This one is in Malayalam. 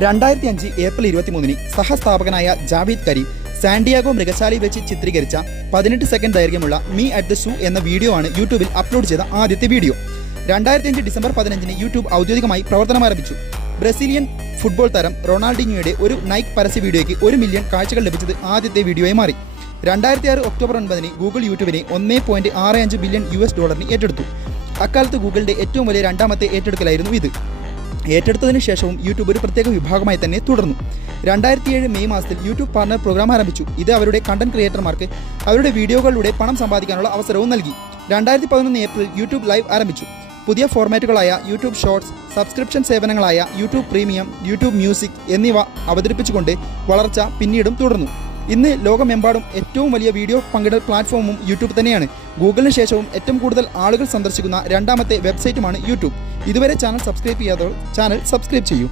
2005 ഏപ്രിൽ 23 സഹസ്ഥാപകനായ ജാവേദ് കരീം സാന്റിയാഗോ മൃഗശാലയിൽ വെച്ച് ചിത്രീകരിച്ച 18 സെക്കൻഡ് ദൈർഘ്യമുള്ള മീ അറ്റ് ദ സൂ എന്ന വീഡിയോ ആണ് യൂട്യൂബിൽ അപ്ലോഡ് ചെയ്ത ആദ്യത്തെ വീഡിയോ. 2005 ഡിസംബർ 15 യൂട്യൂബ് ഔദ്യോഗികമായി പ്രവർത്തനം ആരംഭിച്ചു. ബ്രസീലിയൻ ഫുട്ബോൾ താരം റൊണാൾഡിനോയുടെ ഒരു നൈക്ക് പരസ്യ വീഡിയോയ്ക്ക് 1 മില്യൺ കാഴ്ചകൾ ലഭിച്ചത് ആദ്യത്തെ വീഡിയോയായി മാറി. 2006 ഒക്ടോബർ 9 ഗൂഗിൾ യൂട്യൂബിനെ $1.65 ബില്യൺ ഏറ്റെടുത്തു. അക്കാലത്ത് ഗൂഗിളിന്റെ ഏറ്റവും വലിയ രണ്ടാമത്തെ ഏറ്റെടുക്കലായിരുന്നു ഇത്. ഏറ്റെടുത്തതിനു ശേഷവും യൂട്യൂബ് ഒരു പ്രത്യേക വിഭാഗമായി തന്നെ തുടർന്നു. 2007 മെയ് മാസത്തിൽ യൂട്യൂബ് പാർട്ണർ പ്രോഗ്രാം ആരംഭിച്ചു. ഇത് അവരുടെ കണ്ടന്റ് ക്രിയേറ്റർമാർക്ക് അവരുടെ വീഡിയോകളിലൂടെ പണം സമ്പാദിക്കാനുള്ള അവസരവും നൽകി. 2011 ഏപ്രിൽ യൂട്യൂബ് ലൈവ് ആരംഭിച്ചു. പുതിയ ഫോർമാറ്റുകളായ യൂട്യൂബ് ഷോർട്സ്, സബ്സ്ക്രിപ്ഷൻ സേവനങ്ങളായ യൂട്യൂബ് പ്രീമിയം, യൂട്യൂബ് മ്യൂസിക് എന്നിവ അവതരിപ്പിച്ചുകൊണ്ട് വളർച്ച പിന്നീടും തുടർന്നു. ഇന്ന് ലോകമെമ്പാടും ഏറ്റവും വലിയ വീഡിയോ പങ്കിടൽ പ്ലാറ്റ്ഫോമും യൂട്യൂബ് തന്നെയാണ്. ഗൂഗിളിന് ശേഷവും ഏറ്റവും കൂടുതൽ ആളുകൾ സന്ദർശിക്കുന്ന രണ്ടാമത്തെ വെബ്സൈറ്റുമാണ് യൂട്യൂബ്. ഇതുവരെ ചാനൽ സബ്സ്ക്രൈബ് ചെയ്യാത്തവർ ചാനൽ സബ്സ്ക്രൈബ് ചെയ്യൂ.